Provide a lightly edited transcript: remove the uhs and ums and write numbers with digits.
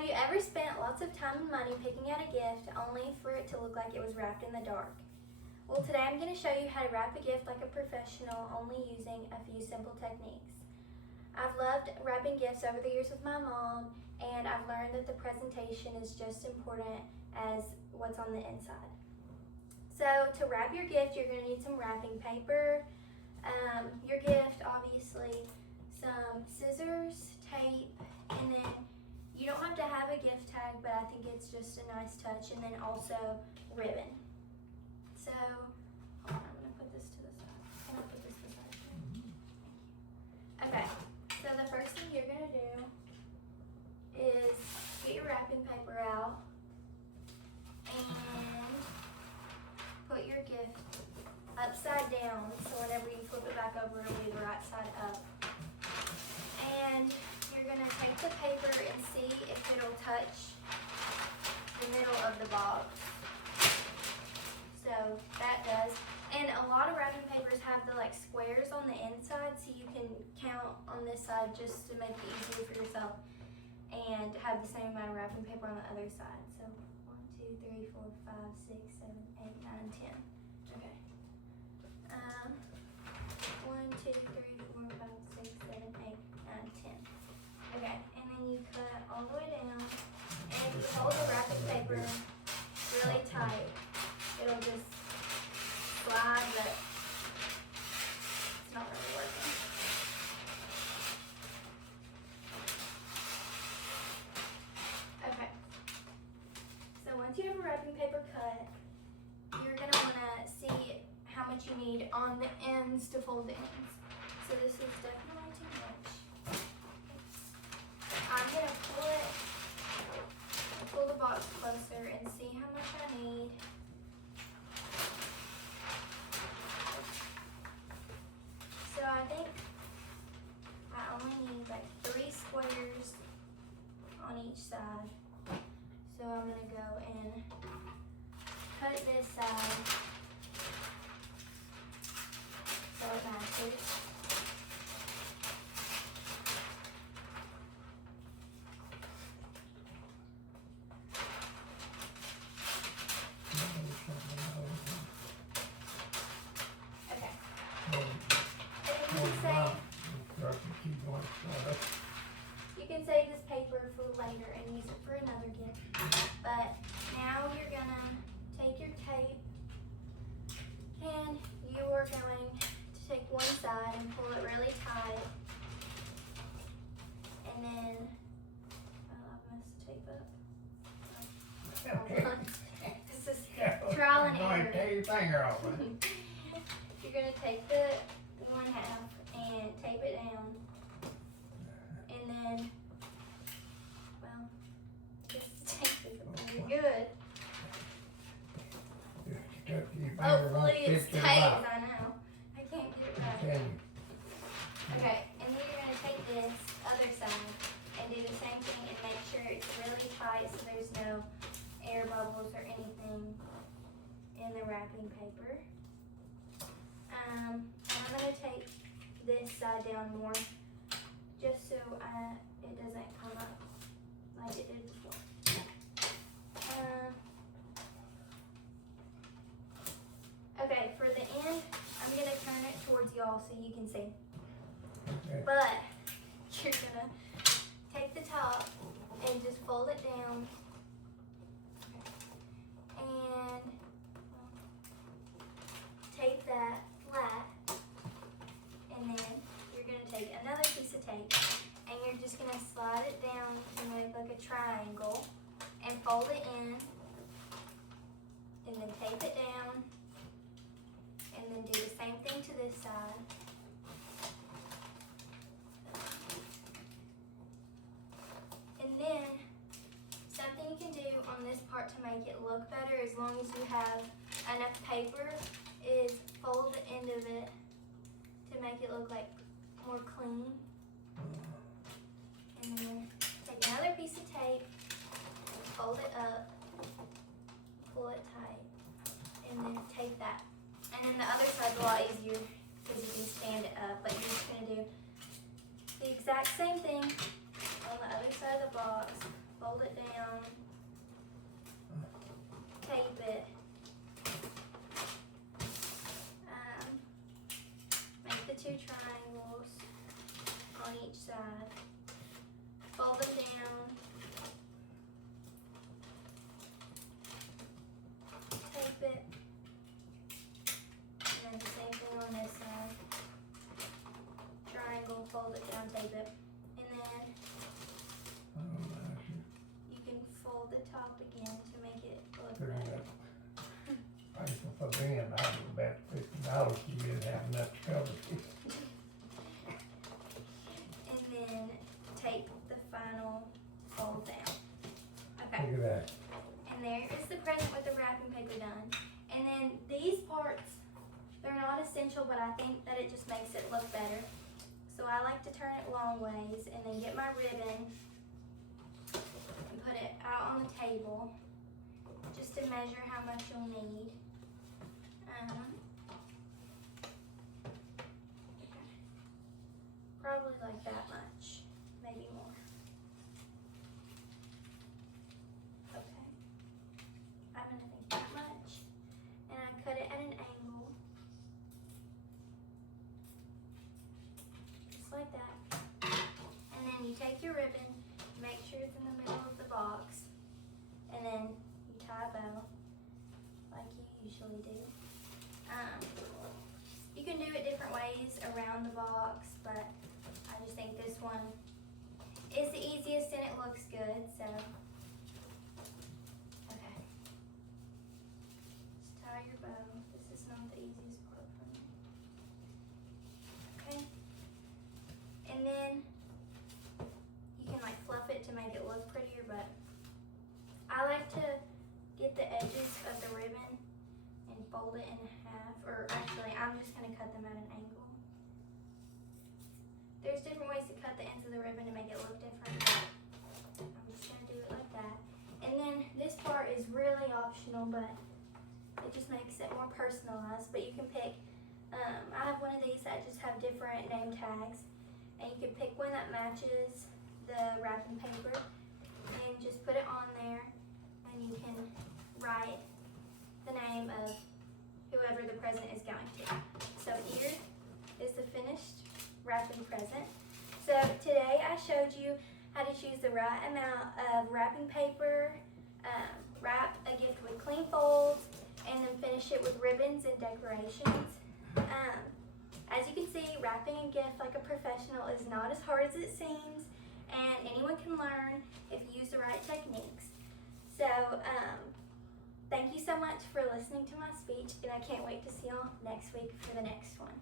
Have you ever spent lots of time and money picking out a gift only for it to look like it was wrapped in the dark? Well, today I'm going to show you how to wrap a gift like a professional, only using a few simple techniques. I've loved wrapping gifts over the years with my mom, and I've learned that the presentation is just important as what's on the inside. So to wrap your gift, you're going to need some wrapping paper, your gift obviously, some scissors, tape, and then you don't have to have a gift tag, but I think it's just a nice touch, and then also ribbon. So, hold on, I'm going to put this to the side. Can I put this to the side? Okay, so the first thing you're going to do is get your wrapping paper out and put your gift upside down, so whenever you flip it back over, it'll be the right side up. And you're going to take the paper and see if it'll touch the middle of the box. So that does. And a lot of wrapping papers have the like squares on the inside, so you can count on this side just to make it easier for yourself and have the same amount of wrapping paper on the other side. So 1, 2, 3, 4, 5, 6, 7, 8, 9, 10. Okay. 1, 2, 3, 4, 5, 6, 7, 8, 9, 10. Okay, and then you cut all the way down, and if you hold the wrapping paper really tight, it'll just slide, but it's not really working. Okay, so once you have a wrapping paper cut, you're going to want to see how much you need on the ends to fold the ends. So this is definitely too much. I'm going to pull the box closer and see how much I need. So I think I only need like 3 squares on each side. So I'm going to go and cut this side so it matches. You can save this paper for later and use it for another gift. But now you're gonna take your tape and you are going to take one side and pull it really tight. And then, I messed tape up. This is trial and error. Take your finger off. You're gonna take the one half and tape it down. And then, well, this tape isn't very good. Hopefully it stays, I know. I can't get it right. Okay, and then you're going to take this other side and do the same thing and make sure it's really tight so there's no air bubbles or anything in the wrapping paper. And I'm going to take this side down more just so it doesn't come up like it did before. Okay, for the end, I'm going to turn it towards y'all so you can see. Okay. But you're going to take the top and just fold it down. And tape that flat. And then you're going to take another piece of tape and you're just going to slide it down to make like a triangle and fold it in. And then tape it down. And then do the same thing to this side. And then something you can do on this part to make it look better, as long as you have enough paper, is fold the end of it to make it look like more clean. And then take another piece of tape, fold it up, pull it tight, and then tape that. And then the other side's a lot easier because you can stand it up, but you're just going to do the exact same thing on the other side of the box. Fold it the top again to make it look Figure better. that. I used to put in, I was about $50, you didn't have enough to cover it. And then tape the final fold down. Okay, Look at that. and there is the present with the wrapping paper done. And then these parts, they're not essential, but I think that it just makes it look better. So I like to turn it long ways and then get my ribbon and put it out on the table just to measure how much you'll need. Probably like that much, maybe more. Okay, I'm gonna think that much, and I cut it at an angle, just like that. And then you take your ribbon, make sure it's in the middle of the box, and then you tie a bow, like you usually do. You can do it different ways around the box, but I just think this one is the easiest and it looks good, so. Okay. Just tie your bow. This is not the easiest part for me. Okay. And then you can like fluff it to make it look prettier, but I like to get the edges of the ribbon and fold it in half, or actually I'm just gonna cut them at an angle. There's different ways to cut the ends of the ribbon to make it look different, but I'm just gonna do it like that. And then this part is really optional, but it just makes it more personalized. But you can pick, I have one of these that just have different name tags, and you can pick one that matches the wrapping paper and just put it on there, and you can write the name of whoever the present is going to. So here is the finished wrapping present. So today I showed you how to choose the right amount of wrapping paper, wrap a gift with clean folds, and then finish it with ribbons and decorations. As you can see, wrapping a gift like a professional is not as hard as it seems, and anyone can learn if you use the right techniques. So thank you so much for listening to my speech, and I can't wait to see y'all next week for the next one.